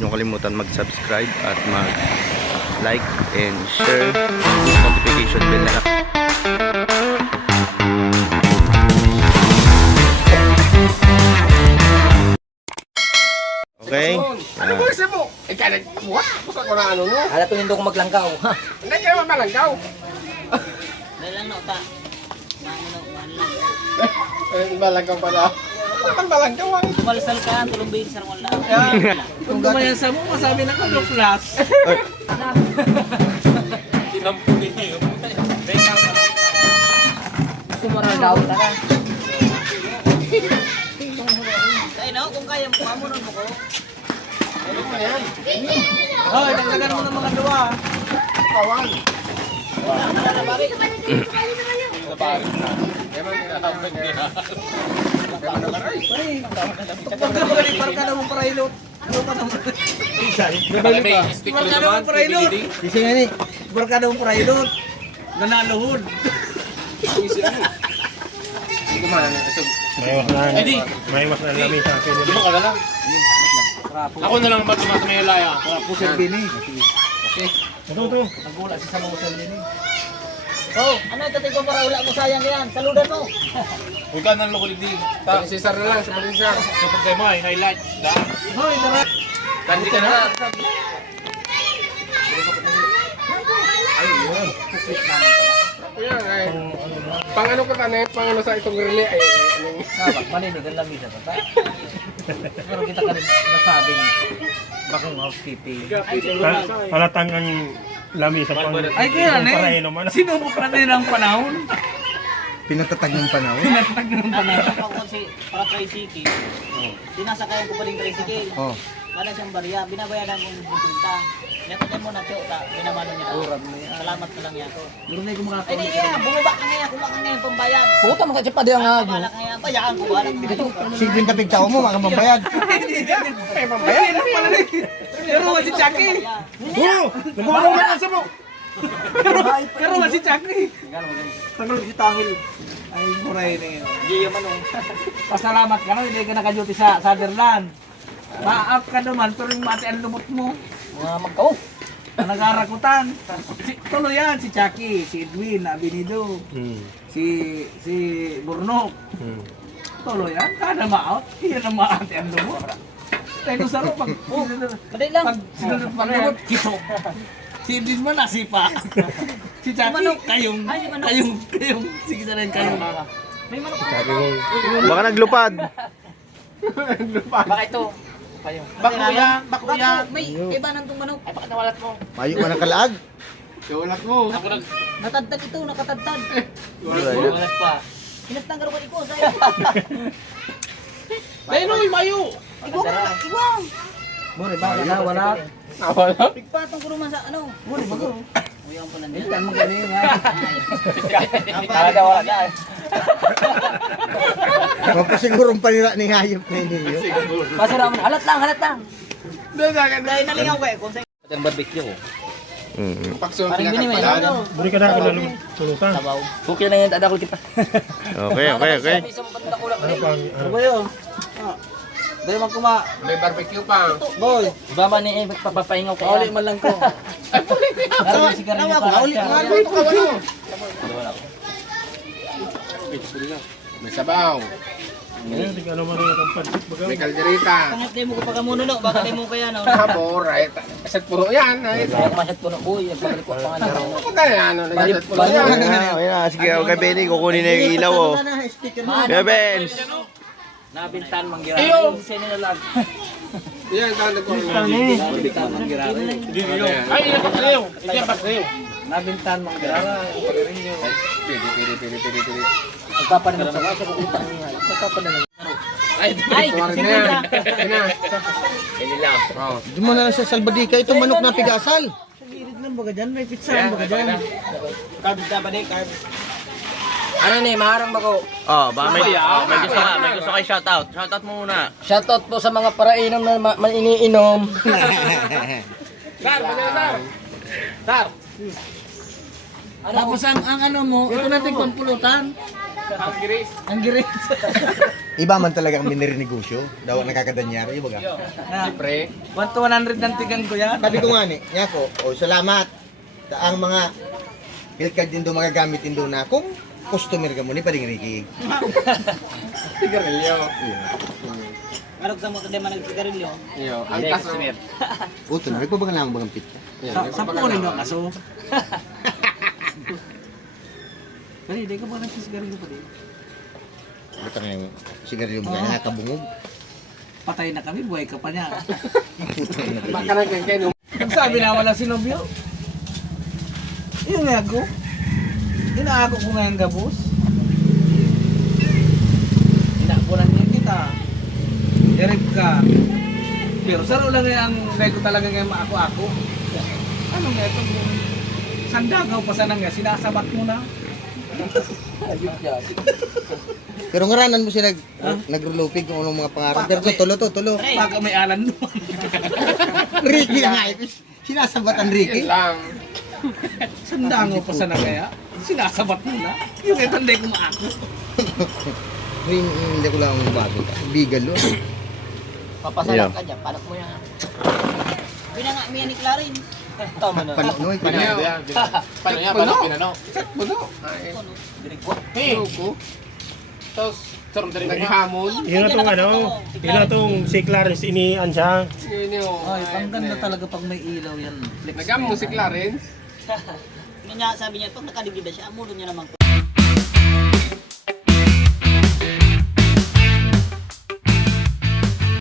nyo kalimutan mag-subscribe at mag-like and share. Notification bell na lang. Okay. Ano ba isa mo? Eh, kaya nagbuhat. Basta ko na ano mo. Hala to hindi ko maglangkaw. Hindi kayo mamalanggaw. Dahil lang ta. Malanggaw pala. Ang malanggaw ang. Tumalsal ka, tulumbin sa wala. Kung gumayan sa mo, masabi na ko no plus. Tinampuni niyo. Sumaral daw ta ka. Ay no, kung kaya mo, mamunon mo ko. Ano mo yan? Hoy, dagdagan mo ng mga duwa. Kawan. Pagka ka na mo para ilot. Ano ka naman? Pagka na mo para ilot. Kasi nga ni, pagka na mo para ilot. Nanaluhod. Hindi ko man. May mas na lamin sa akin. Di mo ka lang. Ako na lang magtumata may laya. Pusel bini. Ito. Nagula si sa pusel bini. Oh, ano ito tingko para wala mo sayang yan. Saludan mo. Huwag ka nang lukulig di. Si Cesar na lang. Sa Cesar. Kapag kayo mo ay highlight. Hoy, dara. Kandi ka na. Yan ay. Pang ano ko tanay, pang ano sa itong relay ay Malinig ang lamisa ka ta. Pero kita ka rin nasabing bakong housekeeping. Halatang ang lami sa pang... Ay kaya Parahin ne, naman. sinubok na din ang panahon. Pinatatag ng panahon. Pinatag na ng panahon. Ako si para tricycle. Sinasakayan ko pa rin tricycle. Oh. Wala siyang barya, binabayaran kong pupunta. Natatay mo na tiyo, binamano niya ako. Salamat na lang yan. Duro na yung mga Ay, di kaya, bumaba ka ngayon, kumaka ngayon pambayad. puta mga siya pa di ang Wala ka ngayon, bayaan ko, wala ka ngayon. Sigwin kapig tao mo, makamambayad. Pero wala si Chucky. Nabukaw na sa mo! Pero wala si Chucky. Tanggol si Tangil. Ay, muray na yun. Hindi yung manong. Pasalamat ka na, hindi ka naka-duty sa Sutherland. Ma-out ka naman, pero yung mati ang lumot mo. Mga magkaw. Ang nag-arakutan. Tuloy yan, si Chucky, si Edwin, Abinido, si Burnok. Tuloy yan, kada ma-out, iyan ang maati ang lumot. Pero saro, pag Madali lang. sinunod pag lumot, kito. Si Edwin mo nasipa. Si Chucky, kayong, sige sa rin kayong. May manok. Baka naglupad. Baka ito. Bakuyan. May iba nang itong manok. Ay, baka nawalat mo. Mayo man ang kalaag. Ulat mo. Natadtad ito, nakatadtad. Ulat pa. Pinagtanggal ko iko, sa'yo. Ay, no, mayo. Igo ka, igo. Mure, baka na, wala. Nawala. Pigpatong ko naman sa ano. Mure, bago. Uyang pala Hindi, nila. mo ganun nga. Talaga wala na. Mapasigurong panira ni hayop na ninyo. Pasira mo na. Halat lang. Doon sa akin. Dahil nalingaw ko eh. Kung sa'yo. Ang barbecue ko. Pakso ang Parang binimay. pinakapala. Buri ka na ako lulutan. Sabaw. Okay lang yan, dadakol kita. Okay. Isang pandakulak Ano rin. pang... Ano ba yun? Dahil man kuma. May barbecue pa. Boy, Baba ni papapahingaw ko. pauli man lang ko. Parang sigarilyo ka. Ay, ito ka ba no? May sabaw. Hindi ka naman rin ang pansit. May kalderita. Pangat mo ko pagamuno no. Baka di mo kaya no. Sabor. Ay, asat puro yan. Ay, Kaya kumasyat po no. Uy, pagbalik ko pa nga. Ako kaya ano. Asat puro yan. Sige, okay, Benny. Kukunin na yung ilaw, oh. Kaya, Benz. Nabintan mangira. Yung sinilalag. Yan, tanda ko. Nabintan mangira. Ay, iyan pa kayo. Iyan pa kayo. Nabintan mangira. Pagarinyo. Pili. Magpapanamot sa kaso kung utang niya. Magpapanamot. Ay, tuwarin na yan. Yan na. Oh. Di mo na lang sa salbadika itong manok na pigasal. Sa gilid lang baga dyan. May pizza baga dyan. Carbs na ba din? Carbs. Ano ni, maharang ba ko? Oh, baka may gusto kay shoutout. Shoutout mo muna. Shoutout po sa mga parainom na iniinom. Sar, Sar. Sar. Tapos ang ano mo, ito natin pampulutan. Ang giris. Ang giris. Iba man talaga ang minirinegosyo. Daw nakakadanyari, baga. Na, Pre, 1 to 100 ng tigan ko yan. Sabi ko nga ni, Yako, salamat. Ang mga pilkad din doon magagamit din doon na kung customer ka mo ni Pading Ricky. sigarilyo. Marag sa mo kada man nagsigarilyo. Iyo, ang kaso. Uto na, nagpabagal lang bagang pita. Sa punin mo kaso. Pari, di ka ba nagsisigarilyo pa din? Baka nga yung sigarilyo mga nakakabungog. Patay na kami, buhay ka pa niya. Baka na kayo. Nagsabi na wala si Nobyo. Yung nga ako. Inaako ko nga yung gabos. Inakunan niya kita. Yarip ka. Pero saro lang nga ang gaya ko talaga nga maako-ako. Ano nga ito? Sandagaw pa sana nga, sinasabat mo na. Pero ngaranan mo sila nagrulupig kung anong mga pangarap. Pero tulo. Baka may alan doon. Ricky na nga. Sinasabatan Ricky. Yan lang. Sandangaw pa sana kaya. Sinasabat mo na. Yung ito hindi ko maako. Hindi ko lang bago ka. Bigal lo. Papasalam ka dyan, panak mo yan. Binanga miya ni Clarin. Tama na. Panonoy. Puno. Check puno. Ay, puno. Tapos, naghamon. Yun na itong ano, yun na itong si Clarence inian siya. Yun yun. Ay, pangganda talaga pag may ilaw yan. Nagam mo si Clarence. Yun niya, sabi niya, pag nakaligid na siya, amulo niya naman.